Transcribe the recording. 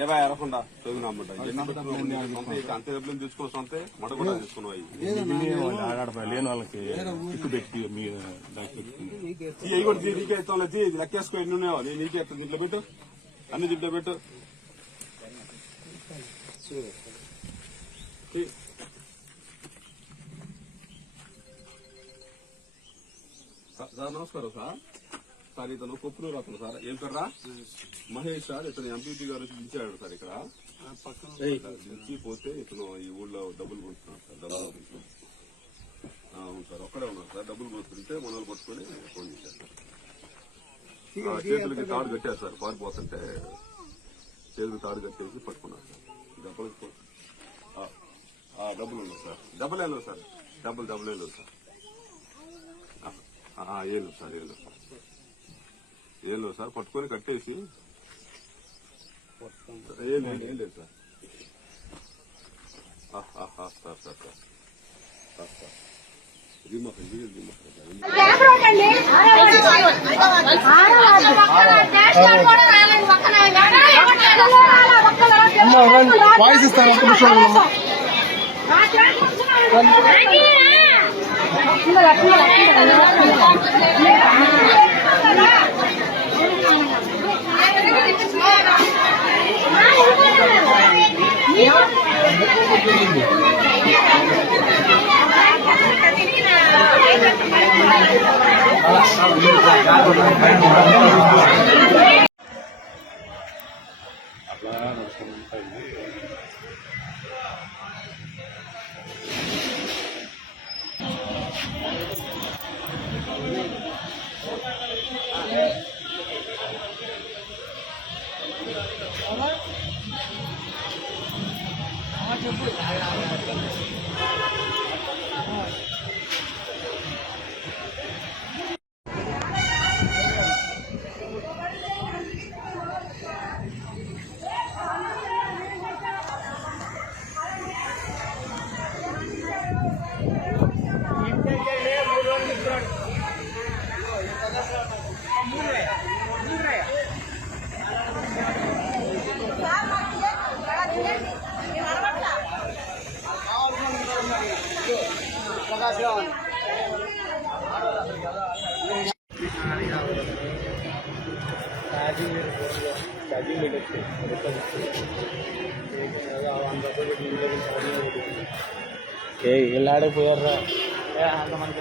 ఏవా ఎరకుండా చదువునమ్మంట అంతే డబ్బులు తీసుకోవచ్చు అంతే మొట కూడా తీసుకున్నావు లేని వాళ్ళకి ఇవి కూడా నీకే ఇస్తాం లెక్కేసుకో ఎన్ని ఉన్నాయో నేను నీకే ఇస్తాను దీంట్లో పెట్టు అన్ని దీంట్లో పెట్టు సార్ నమస్కారం సార్. సార్ ఇతను కొప్పునూరు అతను సార్. ఏం పేర్రా? మహేష్ సార్. ఇతను ఎంపీపీ గారు దించాడు సార్ ఇక్కడ దించి పోతే ఇతను ఈ ఊళ్ళో డబ్బులు కొడుతున్నాడు సార్. డబ్బులు అవును సార్ ఒక్కడే ఉన్నారు సార్. డబ్బులు కొడుతుంటే మనల్ని పట్టుకొని ఫోన్ చేశారు సార్. చేతులకి తాడు కట్టారు సార్. పారిపోతుంటే చేతులకు తాడు కట్టేసి పట్టుకున్నారు సార్. డబ్బులు ఉండవు సార్. డబ్బులు ఏం లేవు సార్. డబ్బులు ఏం లేవు సార్. ఏం సార్ ఏం లేవు సార్. పట్టుకొని కట్టేసి ఏం లేదు sir. Sir sir sir voice ఇస్తారు ఒక్క నిమిషం. ఇల్లాడిపోయారా అంతమంది